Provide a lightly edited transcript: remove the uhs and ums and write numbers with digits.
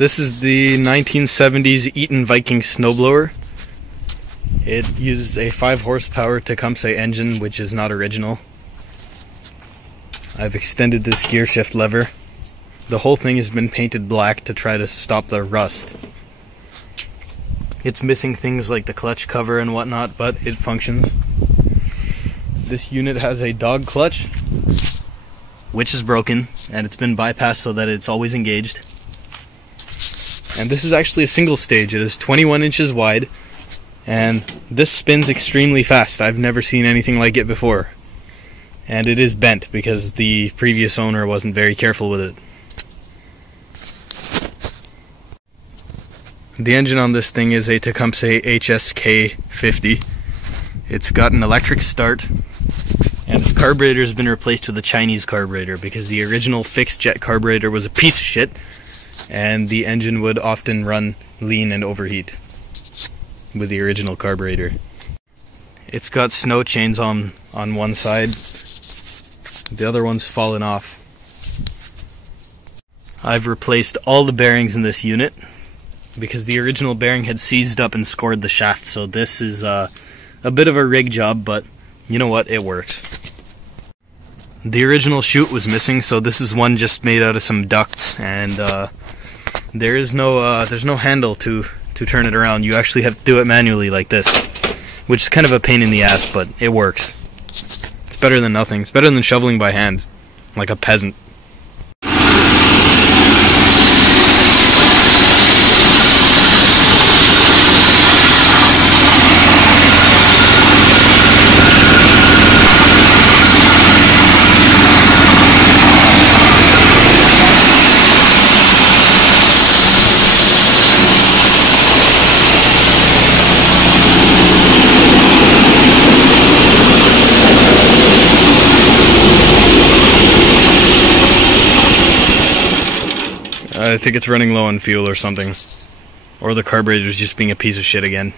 This is the 1970s Eaton Viking snowblower. It uses a 5 horsepower Tecumseh engine, which is not original. I've extended this gear shift lever. The whole thing has been painted black to try to stop the rust. It's missing things like the clutch cover and whatnot, but it functions. This unit has a dog clutch, which is broken, and it's been bypassed so that it's always engaged. And this is actually a single stage. It is 21 inches wide, and this spins extremely fast. I've never seen anything like it before. And it is bent because the previous owner wasn't very careful with it. The engine on this thing is a Tecumseh HSK 50. It's got an electric start, and its carburetor has been replaced with a Chinese carburetor because the original fixed jet carburetor was a piece of shit, and the engine would often run lean and overheat with the original carburetor. It's got snow chains on one side. The other one's fallen off. I've replaced all the bearings in this unit because the original bearing had seized up and scored the shaft, so this is a bit of a rig job, but you know what, it works. The original chute was missing, so this is one just made out of some ducts, and there's no handle to turn it around. You actually have to do it manually like this, which is kind of a pain in the ass, but it works. It's better than nothing. It's better than shoveling by hand, like a peasant. I think it's running low on fuel or something. Or the carburetor's just being a piece of shit again.